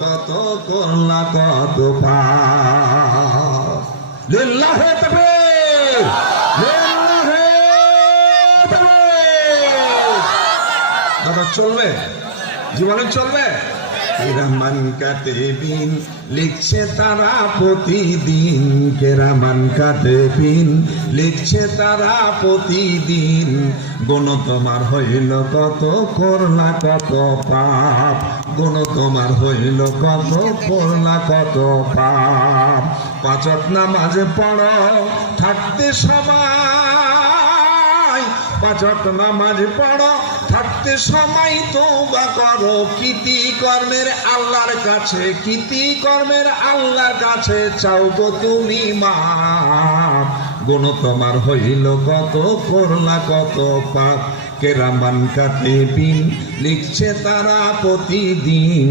কত করলা কত পাপ। লিল্লাহে তাকবীর, লিল্লাহে তাকবীর। দাদা চলবে, জীবনে চলবে। কেরামান কাতেবিন লিখছে তারা প্রতিদিন, কেরামান কাতেবিন লিখছে তারা প্রতিদিন। গুণ তোমার হইল কত, করলা কত পাপ। গুণ তোমার হইল কত, করলা কত পাপ। পাঁচ ওয়াক্ত নামাজ পড়ো থাকতে সবাই, পাঁচ ওয়াক্ত নামাজ পড়ো থাকতে সময় তওবা করো। কীর্তি কর্মের আল্লাহর কাছে, কীর্তি কর্মের আল্লাহর কাছে চাও গো তুমি মাপ। গুণ তোমার হইল কত, করলা কত পাপ। কেরামান কাতেবিন লিখছে তারা প্রতিদিন।